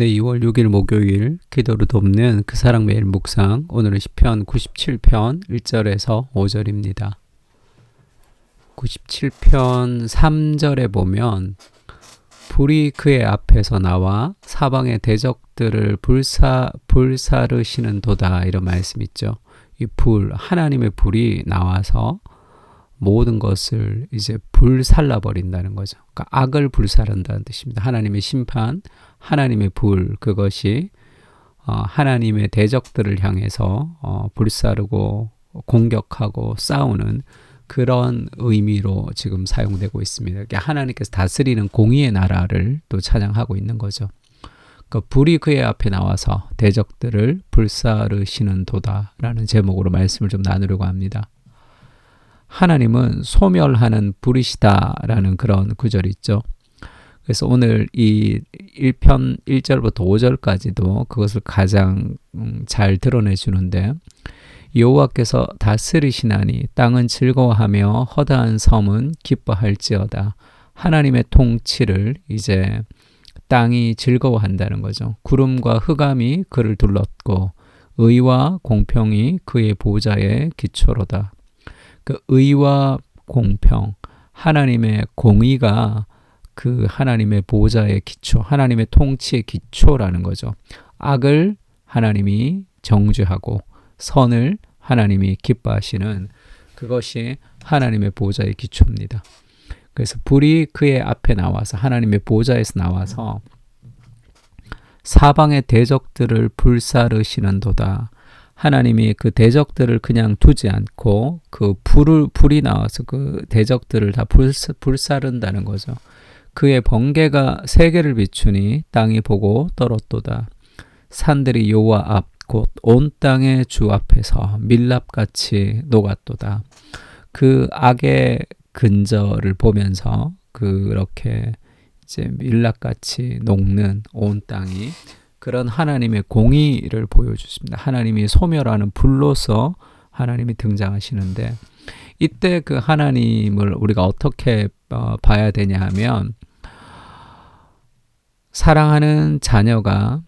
네, 2월 6일 목요일 기도로 돕는 그 사랑 매일 묵상. 오늘은 시편 97편 1절에서 5절입니다. 97편 3절에 보면 불이 그의 앞에서 나와 사방의 대적들을 불사르시는 도다, 이런 말씀 있죠. 이 불, 하나님의 불이 나와서 모든 것을 이제 불살라 버린다는 거죠. 그러니까 악을 불사른다는 뜻입니다. 하나님의 심판, 하나님의 불, 그것이 하나님의 대적들을 향해서 불사르고 공격하고 싸우는 그런 의미로 지금 사용되고 있습니다. 그러니까 하나님께서 다스리는 공의의 나라를 또 찬양하고 있는 거죠. 그러니까 불이 그의 앞에 나와서 대적들을 불사르시는 도다라는 제목으로 말씀을 좀 나누려고 합니다. 하나님은 소멸하는 불이시다라는 그런 구절이 있죠. 그래서 오늘 이 1편 1절부터 5절까지도 그것을 가장 잘 드러내 주는데, 여호와께서 다스리시나니 땅은 즐거워하며 허다한 섬은 기뻐할지어다. 하나님의 통치를 이제 땅이 즐거워한다는 거죠. 구름과 흑암이 그를 둘렀고 의와 공평이 그의 보좌의 기초로다. 그 의와 공평, 하나님의 공의가 그 하나님의 보좌의 기초, 하나님의 통치의 기초라는 거죠. 악을 하나님이 정죄하고 선을 하나님이 기뻐하시는 그것이 하나님의 보좌의 기초입니다. 그래서 불이 그의 앞에 나와서, 하나님의 보좌에서 나와서 사방의 대적들을 불사르시는 도다. 하나님이 그 대적들을 그냥 두지 않고 그 불이 나와서 그 대적들을 다 불사른다는 거죠. 그의 번개가 세계를 비추니 땅이 보고 떨었도다. 산들이 여호와 앞 곧 온 땅의 주 앞에서 밀랍같이 녹았도다. 그 악의 근저를 보면서 그렇게 이제 밀랍같이 녹는 온 땅이, 그런 하나님의 공의를 보여주십니다. 하나님이 소멸하는 불로서 하나님이 등장하시는데, 이때 그 하나님을 우리가 어떻게 봐야 되냐 하면, 사랑하는 자녀가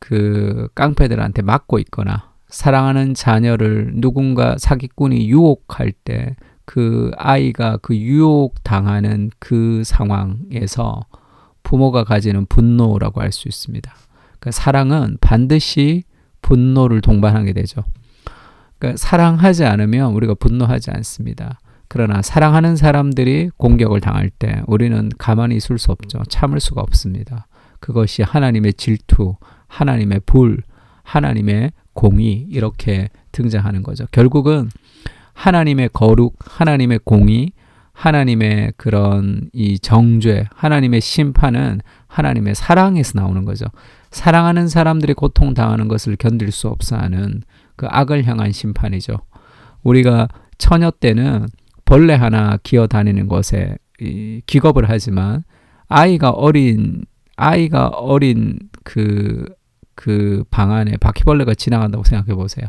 그 깡패들한테 맞고 있거나 사랑하는 자녀를 누군가 사기꾼이 유혹할 때 그 아이가 그 유혹당하는 그 상황에서 부모가 가지는 분노라고 할 수 있습니다. 그러니까 사랑은 반드시 분노를 동반하게 되죠. 그러니까 사랑하지 않으면 우리가 분노하지 않습니다. 그러나 사랑하는 사람들이 공격을 당할 때 우리는 가만히 있을 수 없죠. 참을 수가 없습니다. 그것이 하나님의 질투, 하나님의 불, 하나님의 공의, 이렇게 등장하는 거죠. 결국은 하나님의 거룩, 하나님의 공의, 하나님의 그런 이 정죄, 하나님의 심판은 하나님의 사랑에서 나오는 거죠. 사랑하는 사람들이 고통당하는 것을 견딜 수 없어 하는 그 악을 향한 심판이죠. 우리가 처녀 때는 벌레 하나 기어다니는 것에 기겁을 하지만 아이가 어린 그 방 안에 바퀴벌레가 지나간다고 생각해 보세요.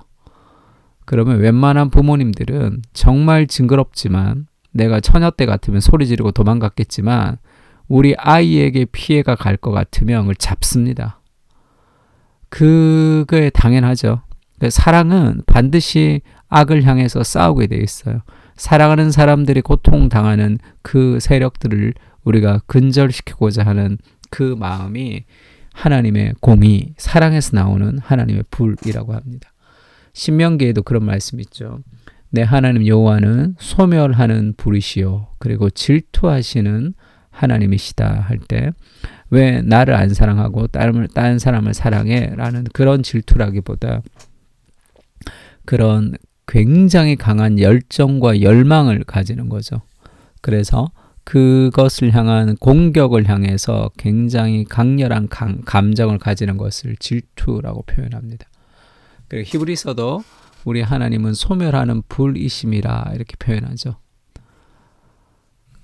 그러면 웬만한 부모님들은 정말 징그럽지만, 내가 처녀 때 같으면 소리 지르고 도망갔겠지만, 우리 아이에게 피해가 갈 것 같으면 그걸 잡습니다. 그게 당연하죠. 사랑은 반드시 악을 향해서 싸우게 돼 있어요. 사랑하는 사람들이 고통당하는 그 세력들을 우리가 근절시키고자 하는 그 마음이 하나님의 공의, 사랑에서 나오는 하나님의 불이라고 합니다. 신명기에도 그런 말씀이 있죠. 내 하나님 여호와는 소멸하는 불이시요 그리고 질투하시는 하나님이시다 할 때, 왜 나를 안 사랑하고 다른 사람을 사랑해? 라는 그런 질투라기보다 그런 굉장히 강한 열정과 열망을 가지는 거죠. 그래서 그것을 향한 공격을 향해서 굉장히 강렬한 감정을 가지는 것을 질투라고 표현합니다. 그리고 히브리서도 우리 하나님은 소멸하는 불이심이라 이렇게 표현하죠.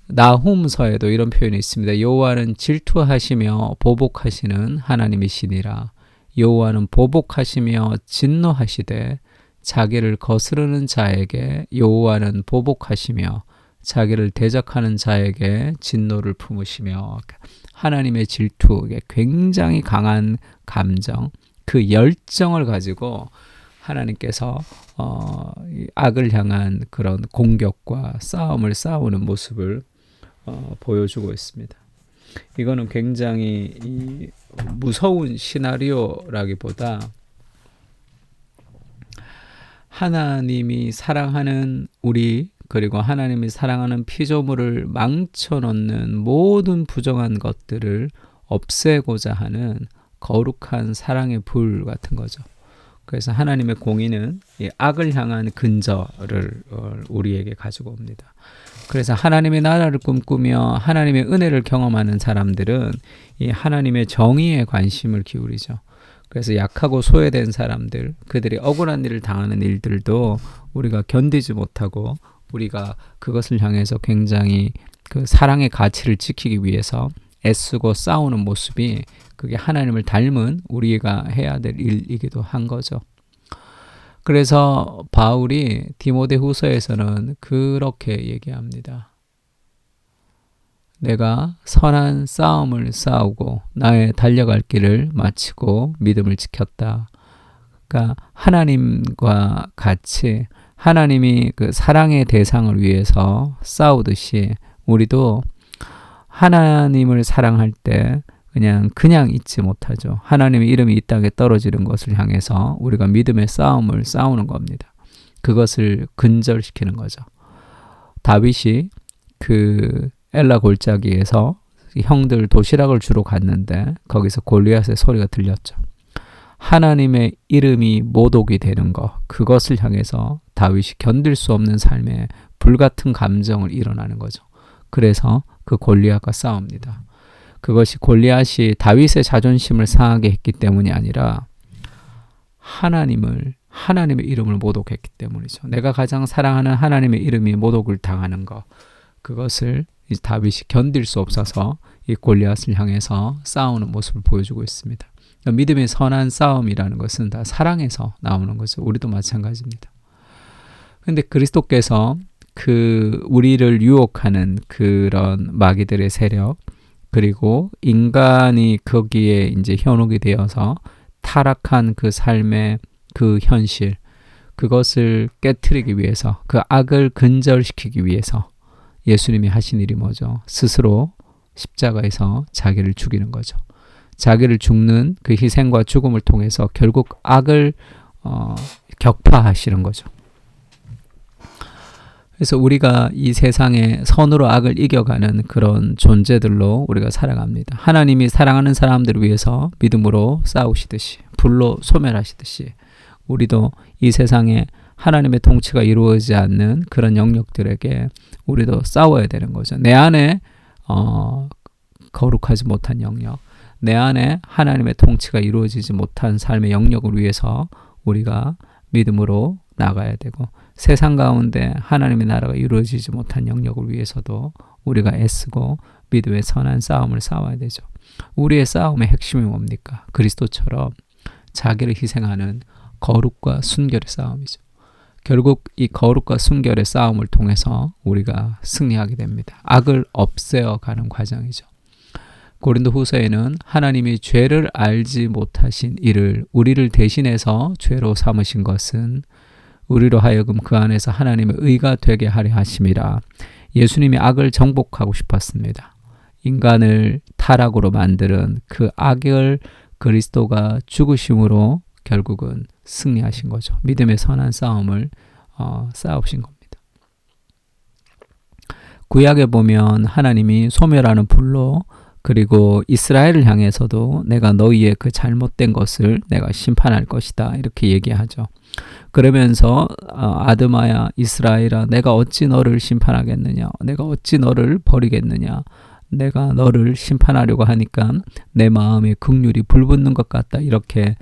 나훔서에도 이런 표현이 있습니다. 여호와는 질투하시며 보복하시는 하나님이시니라. 여호와는 보복하시며 진노하시되 자기를 거스르는 자에게 여호와는 보복하시며 자기를 대적하는 자에게 진노를 품으시며 하나님의 질투, 굉장히 강한 감정, 그 열정을 가지고 하나님께서 이 악을 향한 그런 공격과 싸움을 싸우는 모습을 보여주고 있습니다. 이거는 굉장히 무서운 시나리오라기보다 하나님이 사랑하는 우리, 그리고 하나님이 사랑하는 피조물을 망쳐놓는 모든 부정한 것들을 없애고자 하는 거룩한 사랑의 불 같은 거죠. 그래서 하나님의 공의는 이 악을 향한 근저를 우리에게 가지고 옵니다. 그래서 하나님의 나라를 꿈꾸며 하나님의 은혜를 경험하는 사람들은 이 하나님의 정의에 관심을 기울이죠. 그래서 약하고 소외된 사람들, 그들이 억울한 일을 당하는 일들도 우리가 견디지 못하고 우리가 그것을 향해서 굉장히 그 사랑의 가치를 지키기 위해서 애쓰고 싸우는 모습이 그게 하나님을 닮은 우리가 해야 될 일이기도 한 거죠. 그래서 바울이 디모데후서에서는 그렇게 얘기합니다. 내가 선한 싸움을 싸우고 나의 달려갈 길을 마치고 믿음을 지켰다. 그러니까 하나님과 같이 하나님이 그 사랑의 대상을 위해서 싸우듯이 우리도 하나님을 사랑할 때 그냥 잊지 못하죠. 하나님의 이름이 이 땅에 떨어지는 것을 향해서 우리가 믿음의 싸움을 싸우는 겁니다. 그것을 근절시키는 거죠. 다윗이 그 엘라 골짜기에서 형들 도시락을 주러 갔는데 거기서 골리앗의 소리가 들렸죠. 하나님의 이름이 모독이 되는 것, 그것을 향해서 다윗이 견딜 수 없는 삶에 불같은 감정을 일어나는 거죠. 그래서 그 골리앗과 싸웁니다. 그것이 골리앗이 다윗의 자존심을 상하게 했기 때문이 아니라 하나님의 이름을 모독했기 때문이죠. 내가 가장 사랑하는 하나님의 이름이 모독을 당하는 것, 그것을 다윗이 견딜 수 없어서 이 골리앗을 향해서 싸우는 모습을 보여주고 있습니다. 그러니까 믿음의 선한 싸움이라는 것은 다 사랑에서 나오는 거죠. 우리도 마찬가지입니다. 그런데 그리스도께서 그 우리를 유혹하는 그런 마귀들의 세력, 그리고 인간이 거기에 이제 현혹이 되어서 타락한 그 삶의 그 현실, 그것을 깨트리기 위해서, 그 악을 근절시키기 위해서 예수님이 하신 일이 뭐죠? 스스로 십자가에서 자기를 죽이는 거죠. 자기를 죽는 그 희생과 죽음을 통해서 결국 악을 격파하시는 거죠. 그래서 우리가 이 세상에 선으로 악을 이겨가는 그런 존재들로 우리가 살아갑니다. 하나님이 사랑하는 사람들을 위해서 믿음으로 싸우시듯이, 불로 소멸하시듯이 우리도 이 세상에 하나님의 통치가 이루어지지 않는 그런 영역들에게 우리도 싸워야 되는 거죠. 내 안에 거룩하지 못한 영역, 내 안에 하나님의 통치가 이루어지지 못한 삶의 영역을 위해서 우리가 믿음으로 나가야 되고, 세상 가운데 하나님의 나라가 이루어지지 못한 영역을 위해서도 우리가 애쓰고 믿음의 선한 싸움을 싸워야 되죠. 우리의 싸움의 핵심이 뭡니까? 그리스도처럼 자기를 희생하는 거룩과 순결의 싸움이죠. 결국 이 거룩과 순결의 싸움을 통해서 우리가 승리하게 됩니다. 악을 없애어가는 과정이죠. 고린도후서에는 하나님이 죄를 알지 못하신 이를 우리를 대신해서 죄로 삼으신 것은 우리로 하여금 그 안에서 하나님의 의가 되게 하려 하심이라. 예수님이 악을 정복하고 싶었습니다. 인간을 타락으로 만드는 그 악을 그리스도가 죽으심으로 결국은 승리하신 거죠. 믿음의 선한 싸움을 싸우신 겁니다. 구약에 보면 하나님이 소멸하는 불로, 그리고 이스라엘을 향해서도 내가 너희의 그 잘못된 것을 내가 심판할 것이다 이렇게 얘기하죠. 그러면서 아드마야 이스라엘아 내가 어찌 너를 심판하겠느냐, 내가 어찌 너를 버리겠느냐, 내가 너를 심판하려고 하니까 내 마음에 긍휼이 불붙는 것 같다, 이렇게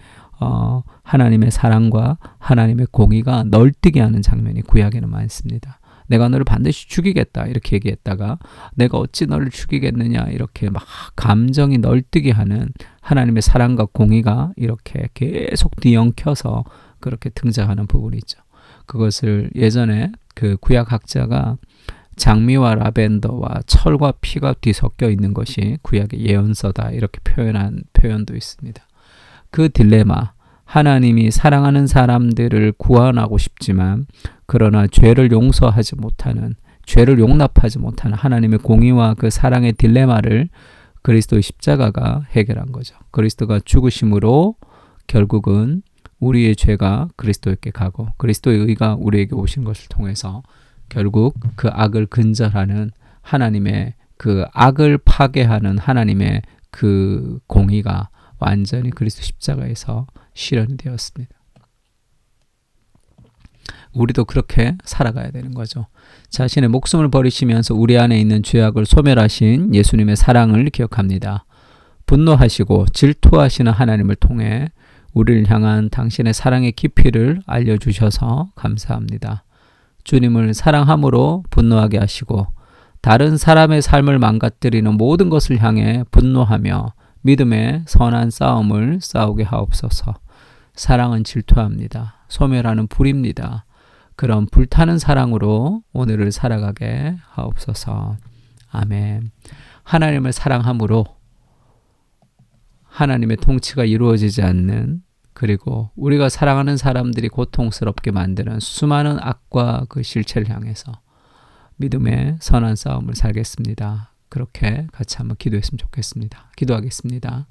하나님의 사랑과 하나님의 공의가 널뛰게 하는 장면이 구약에는 많습니다. 내가 너를 반드시 죽이겠다 이렇게 얘기했다가 내가 어찌 너를 죽이겠느냐 이렇게 막 감정이 널뛰게 하는 하나님의 사랑과 공의가 이렇게 계속 뒤엉켜서 그렇게 등장하는 부분이 있죠. 그것을 예전에 그 구약학자가 장미와 라벤더와 철과 피가 뒤섞여 있는 것이 구약의 예언서다. 이렇게 표현한 표현도 있습니다. 그 딜레마, 하나님이 사랑하는 사람들을 구원하고 싶지만 그러나 죄를 용서하지 못하는, 죄를 용납하지 못하는 하나님의 공의와 그 사랑의 딜레마를 그리스도의 십자가가 해결한 거죠. 그리스도가 죽으심으로 결국은 우리의 죄가 그리스도에게 가고 그리스도의 의가 우리에게 오신 것을 통해서 결국 그 악을 근절하는 하나님의, 그 악을 파괴하는 하나님의 그 공의가 완전히 그리스도 십자가에서 실현이 되었습니다. 우리도 그렇게 살아가야 되는 거죠. 자신의 목숨을 버리시면서 우리 안에 있는 죄악을 소멸하신 예수님의 사랑을 기억합니다. 분노하시고 질투하시는 하나님을 통해 우리를 향한 당신의 사랑의 깊이를 알려주셔서 감사합니다. 주님을 사랑함으로 분노하게 하시고 다른 사람의 삶을 망가뜨리는 모든 것을 향해 분노하며 믿음의 선한 싸움을 싸우게 하옵소서. 사랑은 질투합니다. 소멸하는 불입니다. 그런 불타는 사랑으로 오늘을 살아가게 하옵소서. 아멘. 하나님을 사랑함으로 하나님의 통치가 이루어지지 않는, 그리고 우리가 사랑하는 사람들이 고통스럽게 만드는 수많은 악과 그 실체를 향해서 믿음의 선한 싸움을 살겠습니다. 그렇게 같이 한번 기도했으면 좋겠습니다. 기도하겠습니다.